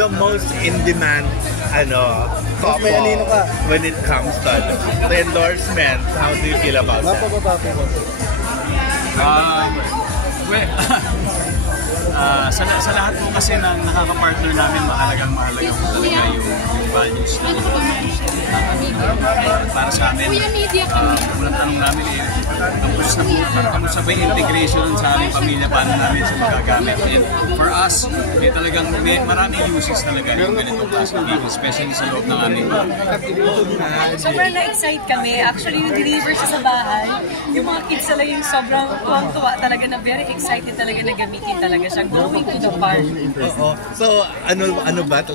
The most in-demand couple when it comes to the endorsement. How do you feel about that? Sa lahat po kasi ng nakaka-partner namin, mahalaga po talaga yung values para sa amin. Unang tanong namin kamusta ba yung integration sa aming pamilya, paano namin siya magagamit. And for us, talagang maraming uses talaga yung ganitong klaseng game, especially sa loob ng aming sobrang na-excite kami. Actually, yung deliver siya sa bahay, yung mga kids talaga yung sobrang tuwang-tuwa talaga na very excited talaga na gamitin talaga siya. Going to the park. So, ano ba ito?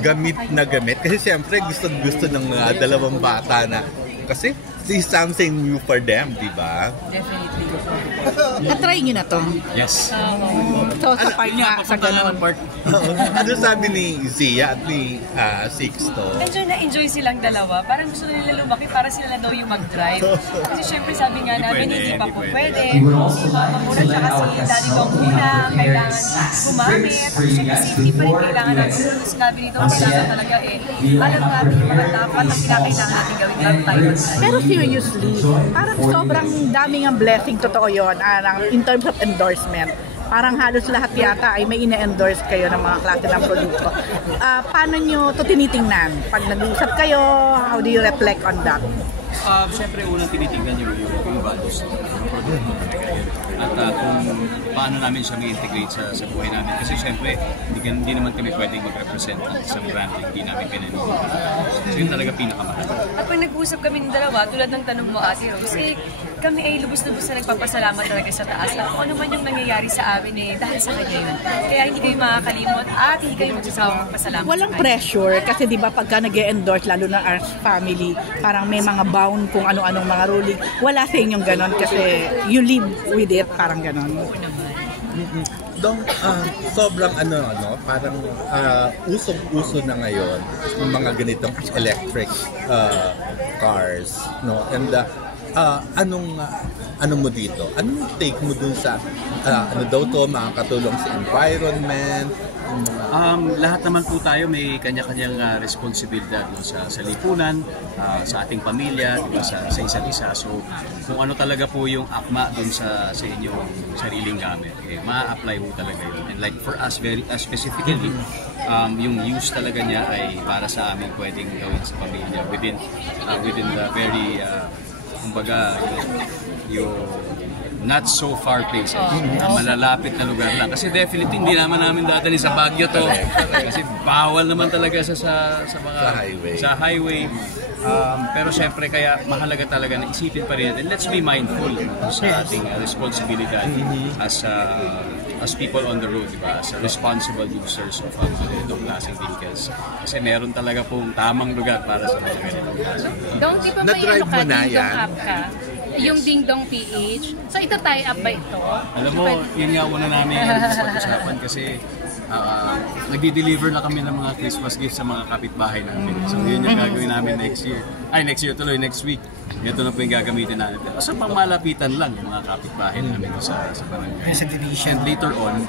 Gamit na gamit? Kasi siyempre, gusto ng dalawang bata na kasi see something new for them, di ba? Definitely. Na-try nyo na to? Yes. So, sa park nga, sa gano'n. Ano sabi ni Zia at ni Sixto? Enjoy silang dalawa. Parang gusto nila lumaki para sila na daw yung mag-drive. Kasi syempre sabi nga namin, hindi pa po pwede. Si Mama muna siya kasi daddy ko muna. Kailangan gumamit. Syempre safety pa rin kailangan natin. Sinabi nito, kailangan talaga alam natin yung mga dapat na kinakailangan natin gawin bago tayo. Pero seriously, parang sobrang daming ang blessing, totoo yun, in terms of endorsement. Parang halos lahat yata ay may ina-endorse kayo ng mga klase ng produkto. Paano nyo ito tinitingnan? Pag nag-uusap kayo, how do you reflect on that? Siyempre, unang tinitingnan yung values ng produkto. At kung paano namin siya may-integrate sa buhay namin. Kasi siyempre, hindi naman kami pwedeng mag-represent sa brand na hindi namin pinaniniwala. So yun talaga pinakamahalaga. At pag nag-usap kami ng dalawa, tulad ng tanong mo, Ate Rose, kami ay lubos-lubos na nagpapasalamat talaga sa taas. At kung ano man yung nangyayari sa amin, dahil sa kanya yun. Kaya hindi kayo makakalimot at hindi kayo magsasawang magpasalamat. Walang pressure kasi di ba pagka nag-e-endorse, lalo na our family, parang may mga bound kung ano-anong mga ruling. Wala sa inyong ganon kasi you live with it, parang ganon. Sobrang parang usong-uso na ngayon yung mga ganitong electric cars, no? And ano mo dito? Anong take mo dun sa ano daw to makakatulong sa environment? Lahat naman po tayo may kanya-kanyang responsibilidad sa lipunan, sa ating pamilya, diba, sa isa't isa. So kung ano talaga po yung akma dun sa inyong sariling gamit, ma-apply po talaga yun. And like for us, very specifically, yung use talaga niya ay para sa amin pwedeng gawin sa pamilya within the very kumbaga yung not so far places, malalapit na lugar lang. Kasi definitely hindi namin dadalhin sa Baguio to. Kasi bawal naman talaga sa highway. Pero syempre kaya mahalaga talaga na isipin pa rin natin. Let's be mindful sa ating responsibilidad as people on the road, diba? As responsible users of ganitong klaseng vehicles. Kasi meron talaga pong tamang lugar para sa mga ganitong klaseng. Don't di ba may app ka? Yung Ding Dong PH. So ito tie up ba ito? Alam mo, yun nga una namin pag-usapan kasi nagdi-deliver na kami ng mga Christmas gifts sa mga kapitbahay namin. So yun yung gagawin namin next year. Next week. Ito na po yung gagamitin natin. Sa pamalapitan lang yung mga kapitbahay namin sa barangay. And later on,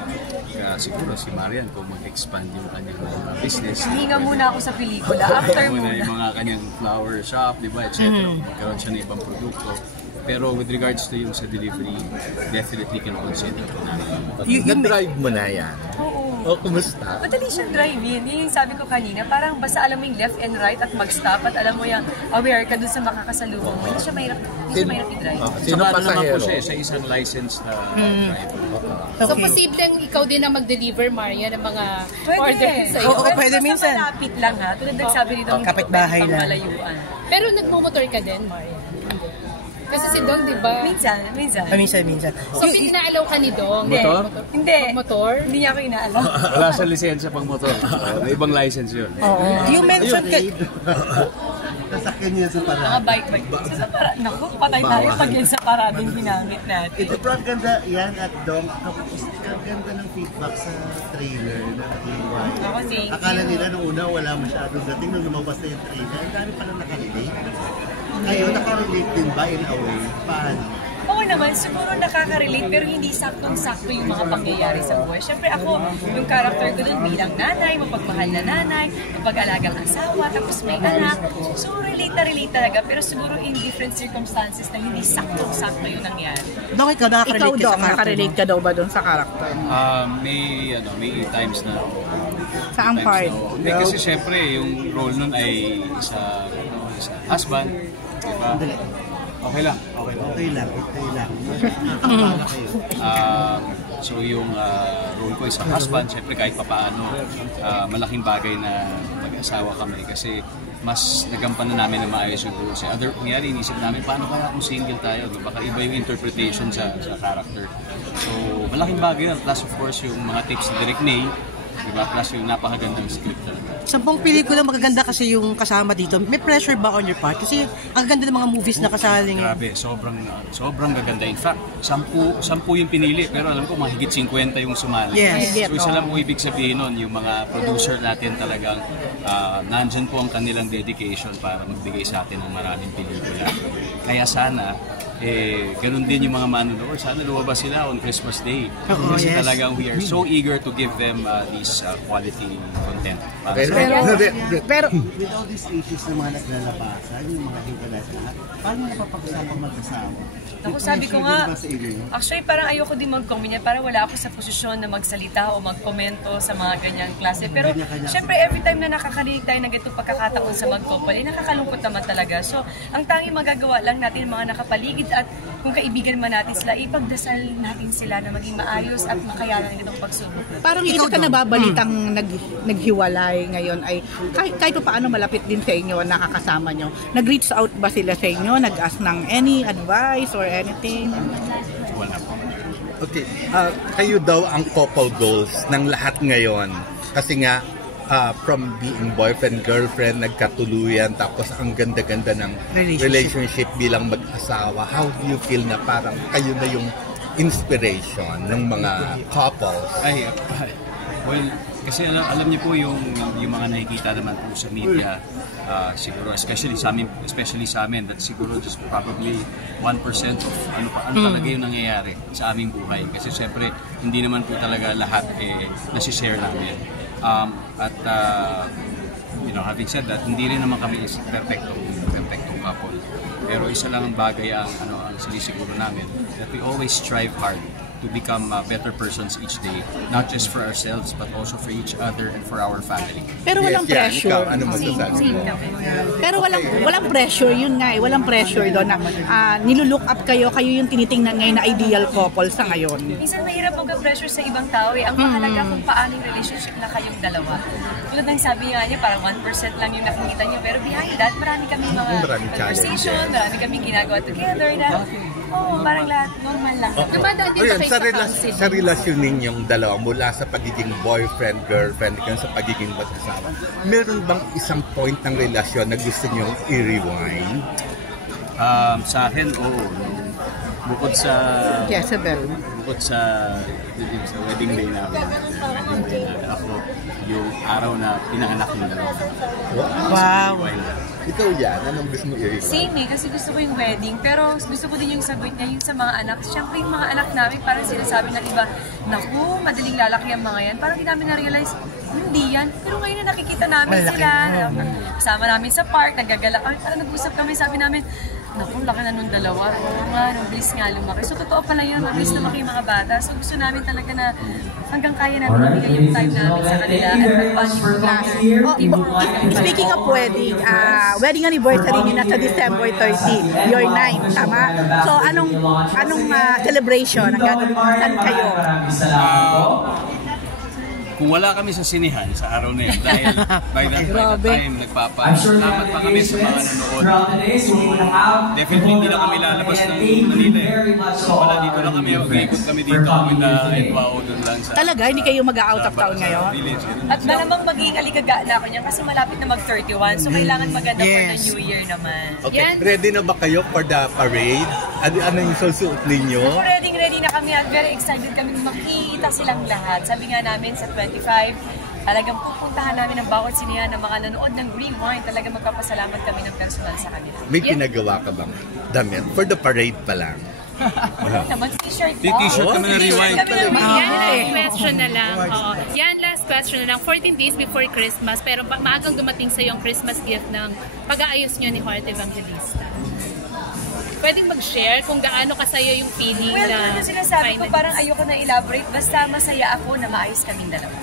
siguro si Marian kung mag-expand yung kanyang business. Hinga muna ako sa pelikula. After muna. Yung mga kanyang flower shop, diba, etc. Magkaroon siya ng ibang produkto. Pero with regards to yung sa delivery, definitely can consider namin. Na-drive mo na yan? Oo. Kumusta? Madali siyang drive-in. Yung sabi ko kanina, parang basta alam mo yung left and right at mag-stop at alam mo yung aware ka dun sa makakasalubong mo. Hindi siya mahirap i-drive. Sino naman po siya sa isang licensed driver. So posibleng ikaw din na mag-deliver, Maria, ng mga orders sa'yo? Oo, pwede minsan. Malapit lang ha. Tulad nagsabi nito, kapitbahay lang. Malayuan. Pero nagmumotor ka din, Maria? Kasi si Dong, di ba? Minsan. Minsan. So, pinaalaw ka ni Dong? Hindi. Motor? Hindi niya ako inaalaw. Wala sa lisensya pang motor. May ibang license yun. You mentioned Nasakyan niya sa parada. Mga bike. Sa parada. Naku, patay tayo pag yan sa parada yung ginamit natin. Ito po ang ganda yan at Dong. Ang ganda ng feedback sa trailer na EY. Akala nila nung una wala masyadong dating nung lumabas na yung trailer. Ang dami palang nakarelate. Ngayon, nakarelate din ba in a way? Paano? Oo Ako naman, siguro nakaka-relate pero hindi saktong-sakto yung mga pangyayari sa buhay. Siyempre ako, yung character ko dun bilang nanay, mapagmahal na nanay, mapag-alagang asawa, tapos may anak. So relate talaga pero siguro in different circumstances na hindi saktong-sakto yung nangyari. Dong, ikaw nakaka-relate ka daw ba dun sa character? May times na Saang part? Kasi syempre yung role nun ay isa husband, diba? Okay lang. So yung role ko is a husband, syempre kahit papaano, malaking bagay na mag-asawa kami kasi mas nagampanan namin na maayos yung role. Nangyari, inisip namin, paano kaya kung single tayo? Baka iba yung interpretation sa character. So malaking bagay yun. Plus of course yung mga tips ni Direk Ney, diba? Plus yung napakagandang script talaga. Sa buong pelikula, magaganda kasi yung kasama dito. May pressure ba on your part? Kasi ang ganda ng mga movies na kasali ngayon. Grabe, sobrang gaganda. In fact, 10 yung pinili, pero alam ko mahigit 50 yung sumali. Yes. So isa lang po ibig sabihin nun, yung mga producer natin talagang nandyan po ang kanilang dedication para magbigay sa atin ng maraming pelikula. Kaya sana, ganun din yung mga manonood. Sana lumabas sila on Christmas Day. Kasi talagang we are so eager to give them this quality content. Pero with all these issues na mga naglalabasan, yung mga hiwalay lahat, paano napapag-usapang mag-asawa? Ako sabi ko nga, actually parang ayoko din mag-comment para wala ako sa posisyon na magsalita o magkomento sa mga ganyang klase. Pero syempre every time na nakakarinig tayo ng itong pagkakataon sa mag-couple, nakakalungkot naman talaga. So ang tanging magagawa lang natin mga nakapaligid at kung kaibigan man natin sila, ipagdasal natin sila na maging maayos at makayanan itong pagsubok. parang ito ka nababalitang naghiwalay ngayon ay kahit pa paano malapit din sa inyo, nakakasama nyo. Nag-reach out ba sila sa inyo? Nag-ask ng any advice or anything? Wala po. Okay, kayo daw ang couple goals ng lahat ngayon. Kasi nga, from being boyfriend, girlfriend, nagkatuluyan, tapos ang ganda-ganda ng relationship bilang mag-asawa. How do you feel na parang kayo na yung inspiration ng mga couples? Well, kasi alam niyo po yung mga nakikita naman po sa media, siguro especially sa amin, that siguro just probably 1% of ano talaga yung nangyayari sa aming buhay. Kasi siyempre hindi naman po talaga lahat nasi-share namin. Having said that, hindi rin naman kami perfectong couple. Pero isa lang ang bagay ang sinisiguro namin, that we always strive hard to become better persons each day, not just for ourselves but also for each other and for our family. Pero walang pressure. Ano masasabi mo? Pero walang pressure, yun nga walang pressure doon na nilulook up kayo yung tinitingnan ngayon na ideal couple sa ngayon. Minsan mahirap magka-pressure sa ibang tao Ang mahalaga kung paano yung relationship na kayong dalawa. Tulad ng sabi nga niya, parang 1% lang yung nakikita niyo, pero behind that, marami kami mga conversation, marami kami ginagawa together na parang lahat normal lang. Sa relasyon ninyong dalawa, mula sa pagiging boyfriend, girlfriend, hanggang sa pagiging mag-asawa, meron bang isang point ng relasyon na gusto nyong i-rewind? Sa akin, bukod sa wedding day namin, ako, yung araw na pinanganak ng dalawa. Wow! Ikaw yan, anong gusto mo i-rewind? Same kasi gusto ko yung wedding, pero gusto ko din yung sagot niya, yung sa mga anak. Siyempre yung mga anak namin, parang sinasabi ng iba, naku, madaling lalaki ang mga yan. Parang hindi namin na-realize, hindi yan. Pero ngayon na nakikita namin sila. Kasama namin sa park, nagagalak. Parang nag-usap kami, sabi namin, naku, laki na nung dalawa. Bilis nga lumaki. So, totoo pala yun, mabilis lumaki yung mga bata. So, gusto namin talaga na hanggang kaya namin ibigay yung time namin sa kanila. Speaking of wedding, wedding anniversary niyo na sa December 30, your 9, tama? So, anong celebration ang gagawin? Saan kayo? Kung wala kami sa sinihan sa araw na yun, dahil by that time, nagpapasalamat pa kami sa mga nanonood. So, definitely hindi na kami lalabas ng Manila. So, wala dito lang kami. Mag-ikot kami dito. Kami na wow doon lang sa... Talaga? Hindi kayo mag-out of town ngayon? At malamang magiging aligaga na ako niyan kasi malapit na mag-31. So, kailangan maganda for the New Year naman. Okay, ready na ba kayo for the parade? Ano yung susuot ninyo? Ready na kami at very excited kami makita silang lahat. Sabi nga namin sa 25, talagang pupuntahan namin ang bawat sinihan ng mga nanood ng Rewind. Talagang magpapasalamat kami ng personal sa kanila. May pinagawa ka bang damit? For the parade pa lang? Mag-t-shirt po. T-shirt kami na rewind. Yan, last question na lang. Oo. Yan, last question na lang. 14 days before Christmas, pero maagang dumating sa yung Christmas gift ng pag-aayos nyo ni Heart Evangelista. Pwedeng mag-share kung gaano kasaya yung feeling Well, na ano sinasabi ko, parang ayoko na elaborate, basta masaya ako na maayos kaming dalawa.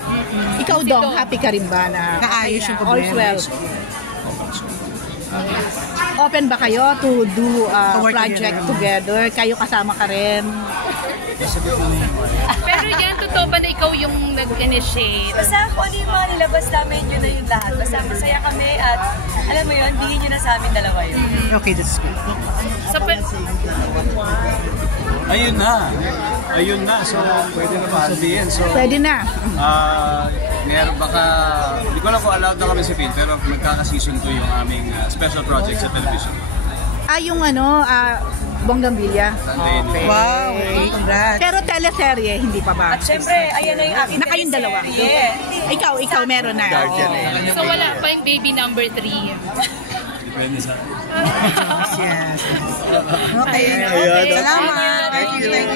Ikaw, Dong, happy ka rin ba na Naayos yung all's problema. well? Open ba kayo to do a work project together? Kayo kasama ka rin? Pero yan, totoo ba na ikaw yung nag-initiate? Basta kung ano yung mga nilabas namin, yun na yung lahat. Basta masaya kami at alam mo yun, bigyan nyo na sa amin dalawa yun. Okay, that's good. So, Ayun na. Ayun na. So, pwede na ba sabihin? So, Pwede na. meron baka, hindi ko lang kung allowed na kami sa film, pero magkaka-season 2 yung aming special project sa television. Yung Bonggambilya. Sunday. Okay. Wow, congrats. Pero teleserye, hindi pa ba? At syempre, ayan na yung aking Na kayong dalawa. teleserye. Ikaw meron na. Guardian eh. so wala pa yung baby number 3. Depende sa... Yes. Okay. Ayun. Salamat. Thank you.